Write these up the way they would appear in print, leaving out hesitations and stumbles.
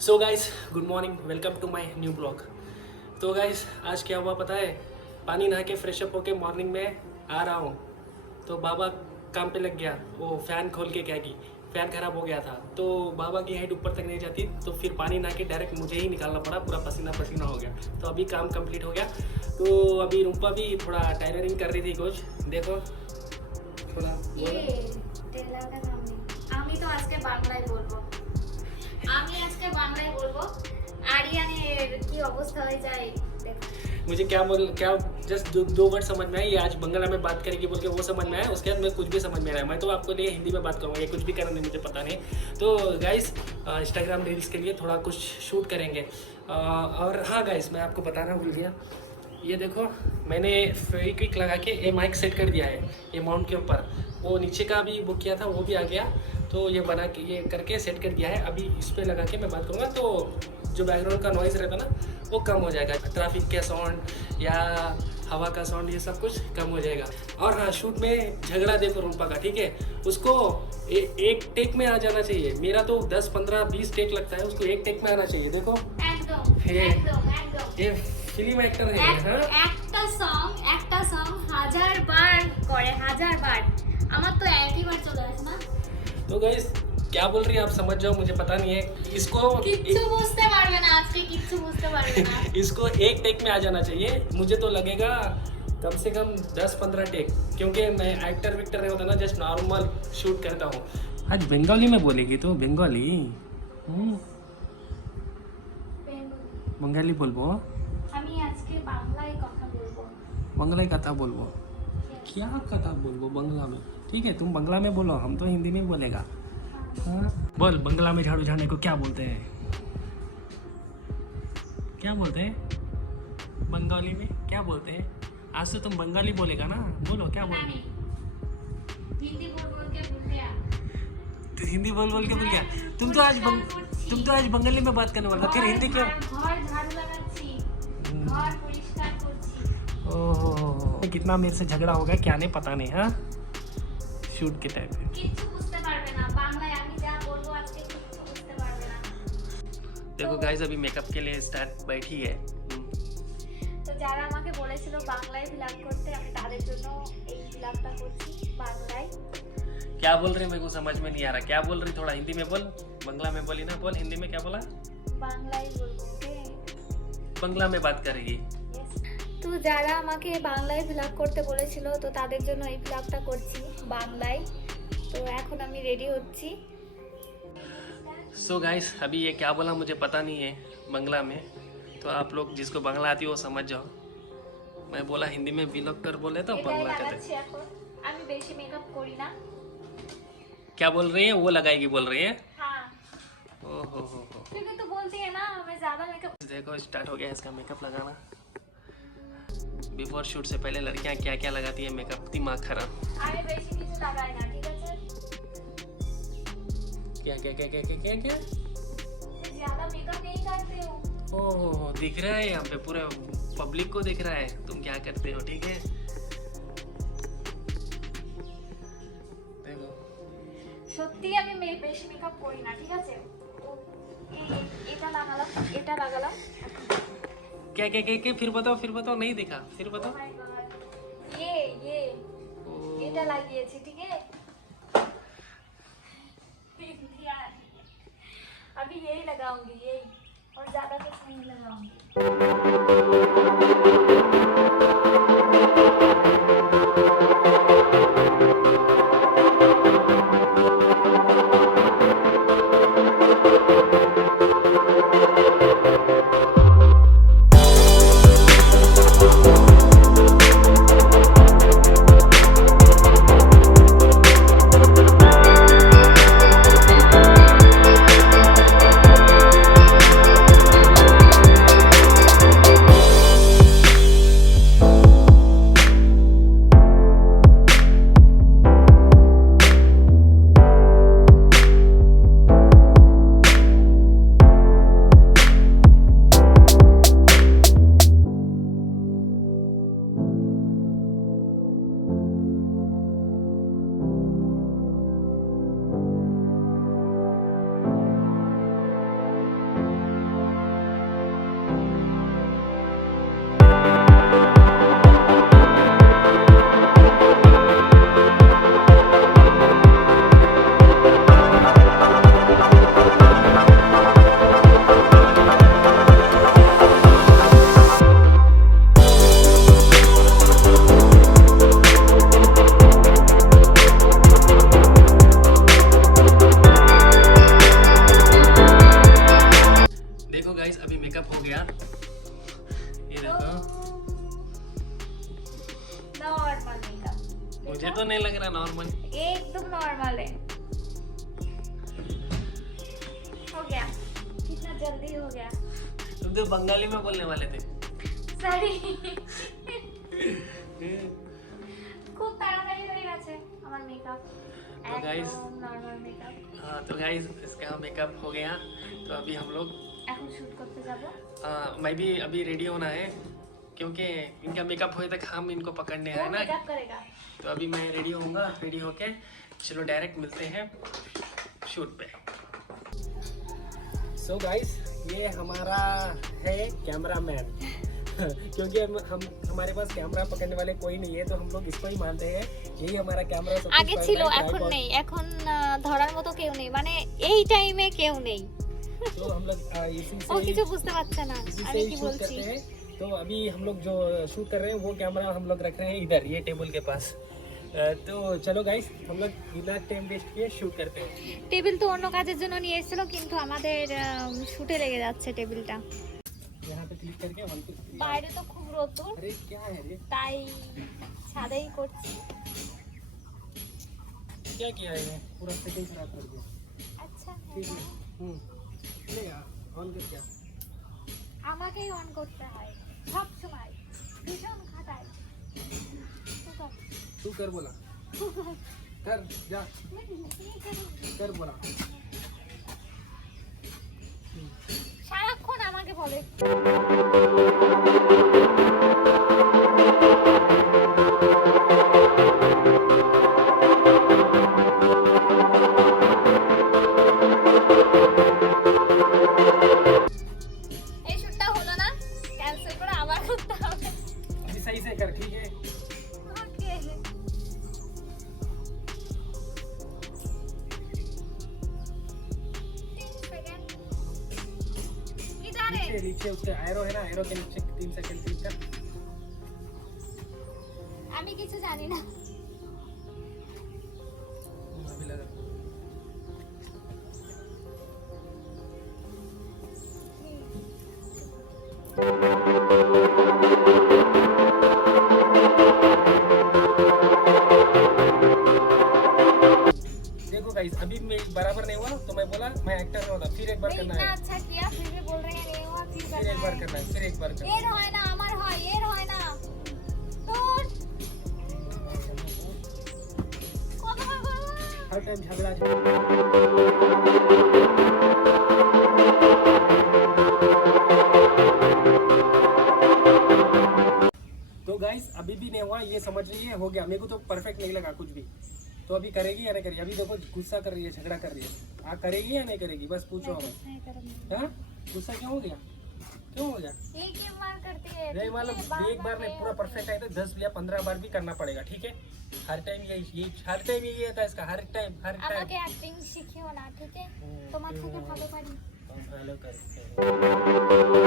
So guys good morning, welcome to my new blog. तो guys आज क्या हुआ पता है, पानी नहा के फ्रेश अप होके मॉर्निंग में आ रहा हूँ तो बाबा काम पे लग गया। वो फ़ैन खोल के क्या की फ़ैन ख़राब हो गया था, तो बाबा की हाइट ऊपर तक नहीं जाती, तो फिर पानी नहा के डायरेक्ट मुझे ही निकालना पड़ा, पूरा पसीना पसीना हो गया। तो अभी काम कंप्लीट हो गया। तो अभी रूपा भी थोड़ा टायलरिंग कर रही थी कुछ, देखो थोड़ा টেলার का नाम नहीं। আমি তো আজকে বাংলায় বলবো। আমি আজকে বাংলায় বলবো। আরিয়ানের কি অবস্থা হয়ে যায় দেখো। मुझे क्या जस्ट दो वर्ड समझ में आए, ये आज बंगला में बात करेगी बोल के वो समझ में आया, उसके बाद मैं कुछ भी समझ में आया। मैं तो आपको लिए हिंदी में बात करूँगा, ये कुछ भी करना नहीं मुझे पता नहीं। तो गाइस इंस्टाग्राम रील्स के लिए थोड़ा कुछ शूट करेंगे। और हाँ गाइस, मैं आपको बताना भूल गया, ये देखो मैंने फेविक्विक लगा के ये माइक सेट कर दिया है ये माउंट के ऊपर। वो नीचे का भी बुक किया था, वो भी आ गया, तो ये बना के ये करके सेट कर दिया है। अभी इस पर लगा के मैं बात करूँगा तो जो बैकग्राउंड का नॉइज़ रहता ना वो कम हो जाएगा, ट्रैफिक के साउंड या हवा का साउंड, ये सब कुछ कम हो जाएगा। और हाँ, शूट में झगड़ा देखो रूपा का, ठीक है, उसको एक टेक में आ जाना चाहिए। मेरा तो 10 15 20 टेक लगता है, उसको एक टेक में आना चाहिए। देखो একদম ये একদম ये फिल्म एक्टर है हाँ। একটা সং হাজার বার করে, হাজার বার। আমার তো একই বার চলে আসে না। तो गाइस क्या बोल रही है आप समझ जाओ, मुझे पता नहीं है। इसको কিচ্ছু বুঝতে পারবে না, আজকে কিচ্ছু বুঝতে পারবে না। इसको एक टेक में आ जाना चाहिए। मुझे तो लगेगा कम से कम 10-15 टेक, क्योंकि मैं एक्टर विक्टर नहीं होता ना, जस्ट नॉर्मल शूट करता हूँ। आज बंगाली में बोलेगी तो बंगाली बंगाली बोलबो, আমি আজকে বাংলায় কথা বলবো। बंगला कथा बोलबो, क्या कथा बोलबो बंगला में, ठीक है तुम बंगला में बोलो, हम तो हिंदी में बोलेगा। हाँ बोल, बंगला में झाड़ू झाड़ने को क्या बोलते हैं, क्या बोलते हैं बंगाली में, क्या बोलते हैं? आज तो तुम बंगाली बोलेगा ना, बोलो क्या बोलते हैं? হিন্দি বলবো কে ভুলিয়া। तो हिंदी बोल बोल के बोल गया। तुम तो आज बंगाली में बात करने वाला, फिर हिंदी क्यों? ঘর ঝাড়ু লাগাচ্ছি, ঘর পরিষ্কার করছি। ओह कितना मेरे से झगड़ा होगा क्या नहीं पता नहीं। हाँ शूट के टाइम पे কিচ্ছু বুঝতে পারবে না বাংলায়, আমি যা বলবো আজকে কিচ্ছু বুঝতে পারবে না। देखो गाइस, अभी मेकअप के लिए स्टार्ट बैठी है। তো যারা আমাকে বলেছিল বাংলায় ব্লগ করতে, আমি তাদের জন্য এই ব্লগটা করছি বাংলায়। क्या बोल रही है मेरे को समझ में नहीं आ रहा, क्या बोल रही, थोड़ा हिंदी में बोल। बंगला में बोली ना, बोल हिंदी में क्या बोला। বাংলায় বলবো, ওকে? बंगला में बात करेगी। তো যারা আমাকে বাংলায় ব্লগ করতে বলেছিল, তো তাদের জন্য এই ব্লগটা করছি বাংলায়। তো এখন আমি রেডি হচ্ছি। सो गाइस अभी ये क्या बोला मुझे पता नहीं है बंगला में, तो आप लोग जिसको बंगला आती है वो समझ जाओ। मैं बोला हिंदी में बिलोक कर बोले तो এটাই बंगला कहते। লাগাচ্ছি এখন। আমি বেশি মেকআপ করি না। क्या बोल रही है, वो लगाएगी बोल रही है। हाँ, ओ हो क्योंकि तू बोलती है ना मैं ज्यादा मेकअप। देखो स्टार्ट हो गया इसका मेकअप लगाना। बिफोर शूट से पहले लड़कियां क्या क्या लगाती है मेकअप, दिमाग खराब। আমি বেশি কিছু লাগাই না, ঠিক আছে? क्या क्या क्या क्या क्या क्या क्या मैं ज्यादा मेकअप नहीं करती हूँ। ओह दिख रहा है यहाँ पे, पूरे पब्लिक को दिख रहा है तुम क्या करते हो, ठीक है। देखो সত্যি আমি বেশি মেকআপ করি না, ঠিক আছে? এটা লাগালাম, এটা লাগালাম। क्या क्या क्या क्या फिर बताओ नहीं दिखा, फिर Oh बताओ। my God, ये ओह, এটা লাগিয়েছি, ঠিক है? अभी यही लगाऊंगी, यही, और ज्यादा कुछ नहीं लगाऊंगी। गाइस अभी मेकअप हो गया, ये देखो। नॉर्मल मेकअप, मुझे तो नहीं लग रहा नॉर्मल, एकदम नॉर्मल है। हो गया, कितना जल्दी हो गया। तुम तो बंगाली में बोलने वाले थे। সরি, খুব তাড়াতাড়ি হয়ে গেছে আমার মেকআপ। तो गाइस নরমাল মেকআপ। हाँ तो गाइस इसका मेकअप हो गया, तो अभी हम लोग এখন শুট করতে যাব। मैं भी अभी रेडी होना है, क्योंकि इनका मेकअप होए तक हम इनको पकड़ने हैं वो ना। मेकअप करेगा। तो अभी मैं रेडी होऊंगा, रेडी होके चलो डायरेक्ट मिलते हैं शूट पे। सो गाइस ये हमारा है कैमरामैन क्योंकि हम हमारे पास कैमरा पकड़ने वाले कोई नहीं है, तो हम लोग इसको ही मानते हैं, यही हमारा कैमरा सब कुछ আগে करता ছিল, है, এখন tripod। নেই। এখন ধরার মতো কেউ নেই, মানে এই টাইমে কেউ নেই। तो हम लोग इसी ও से কিছু বুঝতে পারছে না इसी से আমি ही কি शूट বলছি। करते हैं। तो अभी हम लोग जो शूट कर रहे हैं वो कैमरा हम लोग रख रहे हैं इधर, ये टेबल के पास। तो चलो गाइस हम लोग बिना टाइम वेस्ट किए शूट करते हैं। টেবিল তো অন্য কাজের জন্য নিয়ে এসেছিল, কিন্তু আমাদের শুটে লেগে যাচ্ছে টেবিলটা। यहाँ पे क्लिक करके 1 2 3। বাইরে তো খুব রোদ্দুর, अरे क्या है रे, তাই ছাদেই করছি। क्या किया है ये, पूरा सेटिंग खराब कर दिया। আচ্ছা, ठीक है चलेगा, ऑन कर क्या। আমাকেই অন করতে হয় সব সময়, ভীষণ খাটায়। तू कर बोला, कर जा, कर बोला। সারাক্ষণ আমাকে বলে। এই শুটটা হলো না, ক্যান্সেল করে আবার করতে হবে। अभी सही से कर, ठीक है। ওকে, 3 সেকেন্ড। কিদারে नीचे नीचे उसके एरो है ना, एरो के नीचे 3 सेकंड क्लिक कर। আমি কিছু জানি না। अभी लगा। देखो गाइस अभी मैं बराबर नहीं हुआ, तो मैं बोला मैं एक्टर नहीं होता, फिर एक बार करना इतना है, अच्छा किया, फिर भी बोल रहे हैं नहीं हुआ, फिर फिर करना एक बार है। करना है, फिर एक बार करना এর হয় না, আমার হয়, এর হয় না। তোর কতবার বলবো? हर टाइम झगड़ा। तो गाइस अभी भी नहीं हुआ, ये समझ रही है, हो गया। मेरे को तो परफेक्ट नहीं लगा कुछ भी, तो अभी करेगी या नहीं करेगी। अभी देखो गुस्सा कर रही है, झगड़ा कर रही है, करेगी या नहीं करेगी, बस पूछो हमें। नहीं करूंगी। हाँ गुस्सा क्यों हो गया, क्यों हो गया। एक ही बार करती है, नहीं ठीक मालूम, है, बार एक बार बार में पूरा परफेक्ट आया तो 10 या 15 बार भी करना पड़ेगा, ठीक है। हर टाइम यही हर टाइम यही आता है इसका, हर टाइम আমাকে অ্যাক্টিং শিখিও না, ঠিক আছে? তোমার থেকে ভালো পারি। हेलो करते हैं।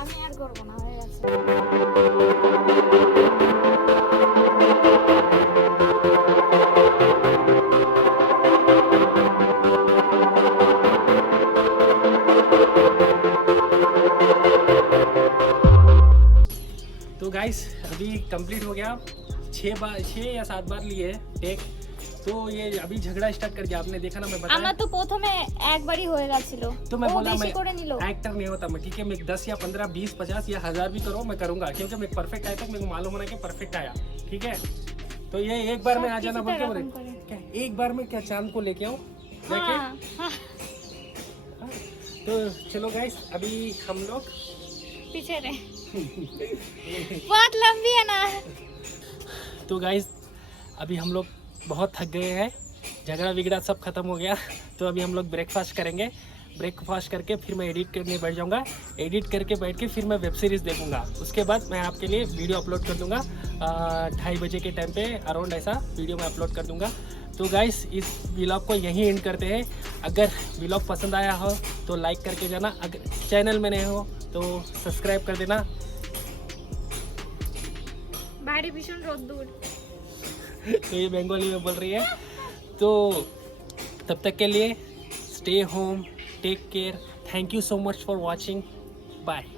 আমি আর করবো না, হয়ে গেছে। तो गाइस अभी कंप्लीट हो गया, 6 या 7 बार लिए टेक। तो ये अभी झगड़ा स्टार्ट कर दिया, आपने देखा ना, मैं बताया। আমার তো প্রথমে একবারই হয়ে গেছিল, तो मैं ও बोला বেশি मैं করে নিল। एक्टर नहीं होता मैं, ठीक है। मैं 10 या 15 20 50 या 1000 भी करो, मैं करूंगा, क्योंकि मैं परफेक्ट आया तक मेरे को मालूम होना कि परफेक्ट आया, ठीक है। तो ये एक बार में आ जाना बोल के बोले क्या, एक बार में क्या चांद को लेके आओ देखे। हाँ, हाँ, तो चलो गाइस अभी हम लोग पीछे रहे। बहुत लंबी है ना। तो गाइस अभी हम लोग बहुत थक गए हैं, झगड़ा विगड़ा सब खत्म हो गया। तो अभी हम लोग ब्रेकफास्ट करेंगे, ब्रेकफास्ट करके फिर मैं एडिट करने बैठ जाऊंगा। एडिट करके बैठ के फिर मैं वेब सीरीज़ देखूंगा। उसके बाद मैं आपके लिए वीडियो अपलोड कर दूंगा 2:30 बजे के टाइम पे अराउंड ऐसा वीडियो मैं अपलोड कर दूंगा। तो गाइस इस व्लॉग को यहीं एंड करते हैं। अगर व्लॉग पसंद आया हो तो लाइक करके जाना, अगर चैनल में नए हो तो सब्सक्राइब कर देना। বাইরে ভীষণ রোদ্দুর। तो ये बंगाली में बोल रही है। तो तब तक के लिए stay home, take care, thank you so much for watching, bye.